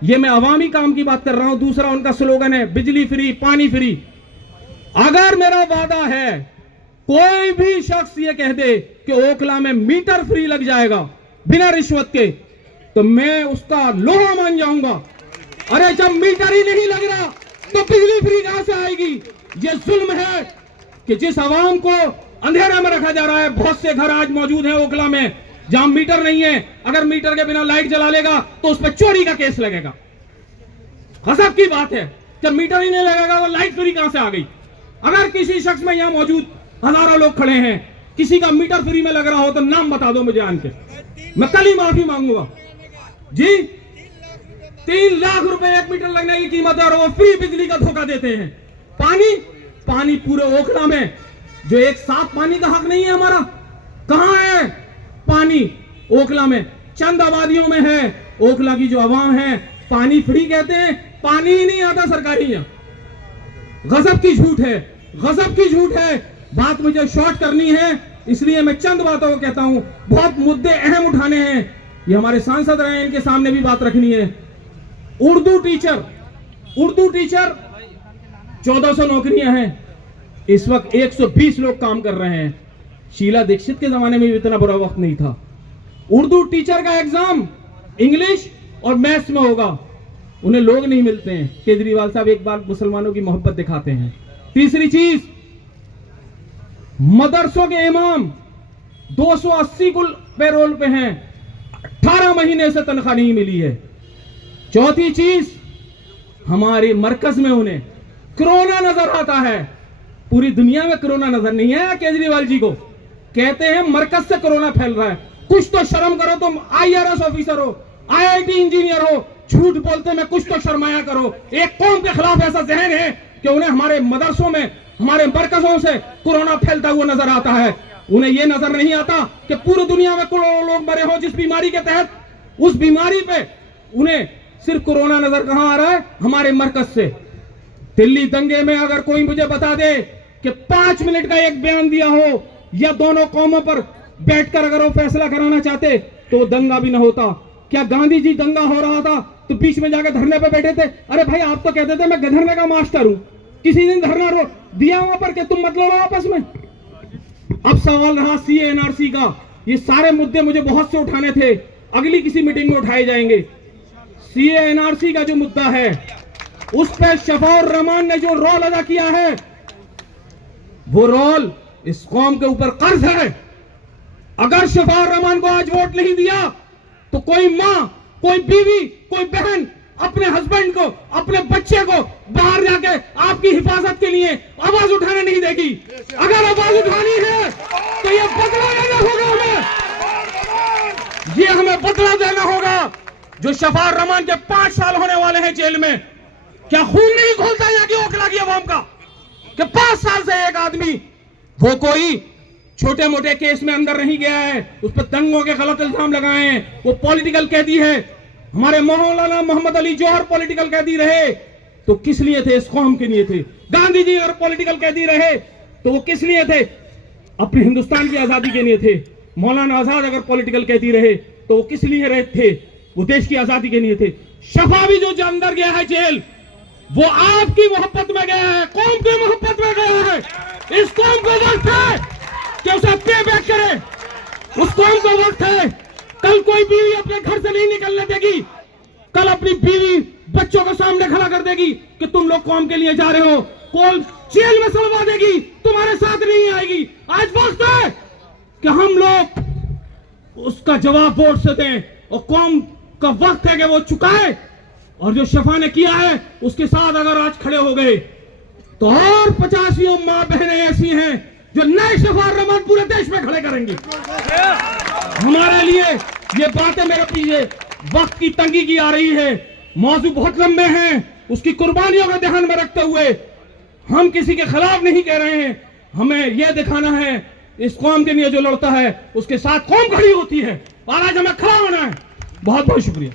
ये मैं अवामी काम की बात कर रहा हूं। दूसरा उनका स्लोगन है बिजली फ्री, पानी फ्री। अगर मेरा वादा है, कोई भी शख्स ये कह दे कि ओखला में मीटर फ्री लग जाएगा बिना रिश्वत के, तो मैं उसका लोहा मान जाऊंगा। अरे जब मीटर ही नहीं लग रहा तो बिजली फ्री कहां से आएगी? ये जुल्म है कि जिस आवाम को अंधेरे में रखा जा रहा है। बहुत से घर आज मौजूद हैं ओखला में जहां मीटर नहीं है। अगर मीटर के बिना लाइट जला लेगा तो उस पर चोरी का केस लगेगा। गजब की बात है, जब मीटर ही नहीं लगेगा तो लाइट फ्री कहां से आ गई? अगर किसी शख्स में यहां मौजूद हजारों लोग खड़े हैं, किसी का मीटर फ्री में लग रहा हो तो नाम बता दो मुझे आन के, मैं कल ही माफी मांगूंगा। जी 3 लाख रुपए एक मीटर लगने की कीमत है और वो फ्री बिजली का धोखा देते हैं। पानी पूरे ओखला में जो एक साफ पानी का हक नहीं है हमारा, कहां है पानी? ओखला में चंद आबादियों में है। ओखला की जो आवाम है पानी फ्री कहते हैं, पानी ही नहीं आता सरकारी। यहां गजब की झूठ है, गजब की झूठ है। बात मुझे शॉर्ट करनी है, इसलिए मैं चंद बातों को कहता हूं। बहुत मुद्दे अहम उठाने हैं, ये हमारे सांसद रहे हैं, इनके सामने भी बात रखनी है। उर्दू टीचर 1400 नौकरियां हैं, इस वक्त 120 लोग काम कर रहे हैं। शीला दीक्षित के जमाने में भी इतना बुरा वक्त नहीं था। उर्दू टीचर का एग्जाम इंग्लिश और मैथ्स में होगा, उन्हें लोग नहीं मिलते हैं। केजरीवाल साहब एक बार मुसलमानों की मोहब्बत दिखाते हैं। तीसरी चीज, मदरसों के इमाम 280 कुल पेरोल पे हैं, 18 महीने से तनख्वाह नहीं मिली है। चौथी चीज, हमारे मरकज में उन्हें कोरोना नजर आता है। पूरी दुनिया में कोरोना नजर नहीं है केजरीवाल जी को। कहते हैं मरकज से कोरोना फैल रहा है। कुछ तो शर्म करो, तुम IRS ऑफिसर हो, IIT इंजीनियर हो, झूठ बोलते में कुछ तो शर्माया करो। एक कौम के खिलाफ ऐसा जहन है कि उन्हें हमारे मदरसों में, हमारे मरकजों से कोरोना फैलता हुआ नजर आता है। उन्हें यह नजर नहीं आता कि पूरी दुनिया में करोड़ों लोग मरे हों जिस बीमारी के तहत, उस बीमारी पे उन्हें सिर्फ कोरोना नजर कहां आ रहा है? हमारे मरकज से। दिल्ली दंगे में अगर कोई मुझे बता दे कि 5 मिनट का एक बयान दिया हो या दोनों कौमों पर बैठकर अगर वो फैसला कराना चाहते तो दंगा भी ना होता। क्या गांधी जी दंगा हो रहा था तो बीच में जाकर धरने पे बैठे थे? अरे भाई आप तो कहते थे मैं धरने का मास्टर हूं, किसी दिन धरना रो दिया वहां पर कि तुम मत लड़ो आपस में। अब सवाल रहा CA NRC का। ये सारे मुद्दे मुझे बहुत से उठाने थे, अगली किसी मीटिंग में उठाए जाएंगे। CA NRC का जो मुद्दा है उस पर शफाउर रहमान ने जो रोल अदा किया है, वो रोल इस कौम के ऊपर कर्ज है। अगर शफाउर रहमान को आज वोट नहीं दिया तो कोई मां, कोई बीवी, कोई बहन अपने हस्बैंड को, अपने बच्चे को बाहर जाके आपकी हिफाजत के लिए आवाज उठाने नहीं देगी। अगर आवाज उठानी है तो ये बदला लेना होगा हमें, ये हमें बदला देना होगा। जो शफाउर रहमान के 5 साल होने वाले हैं जेल में, क्या खून नहीं खोलता यहाँ की ओखला की आवाम का कि 5 साल से एक आदमी, वो कोई छोटे मोटे केस में अंदर नहीं गया है, उस पर दंगों के गलत इल्जाम लगाए हैं, वो पॉलिटिकल कैदी है। हमारे मौलाना मोहम्मद अली जौहर पॉलिटिकल कैदी रहे तो किस लिए थे? इस कौम के लिए थे। गांधी जी अगर पॉलिटिकल कैदी रहे तो वो किस लिए थे? अपने हिंदुस्तान की आजादी के लिए थे। मौलाना आजाद अगर पॉलिटिकल कैदी रहे तो वो किस लिए रहे थे? वो देश की आजादी के लिए थे। शफा भी जो अंदर गया है जेल, वो आपकी मोहब्बत में गया है, कौम की मोहब्बत में गया है। इस कौम को वक्त है कि उसे पे बैक करे। उस कौम को वक्त है, कल कोई बीवी अपने घर से नहीं निकलने देगी, कल अपनी बीवी बच्चों को सामने खड़ा कर देगी कि तुम लोग कौम के लिए जा रहे हो, कौन जेल में सलवा देगी, तुम्हारे साथ नहीं आएगी। आज वक्त है कि हम लोग उसका जवाब वोट से दें और कौम का वक्त है कि वो चुकाए। और जो शफा ने किया है उसके साथ अगर आज खड़े हो गए तो और 50 मां बहनें ऐसी हैं जो नए शफाउर रहमान पूरे देश में खड़े करेंगे। हमारे लिए ये बातें, मेरे पीछे वक्त की तंगी की आ रही है, मौजू बहुत लंबे हैं, उसकी कुर्बानियों को ध्यान में रखते हुए हम किसी के खिलाफ नहीं कह रहे हैं। हमें यह दिखाना है इस कौम के लिए जो लड़ता है उसके साथ कौम खड़ी होती है, और आज हमें खड़ा होना है। बहुत बहुत शुक्रिया।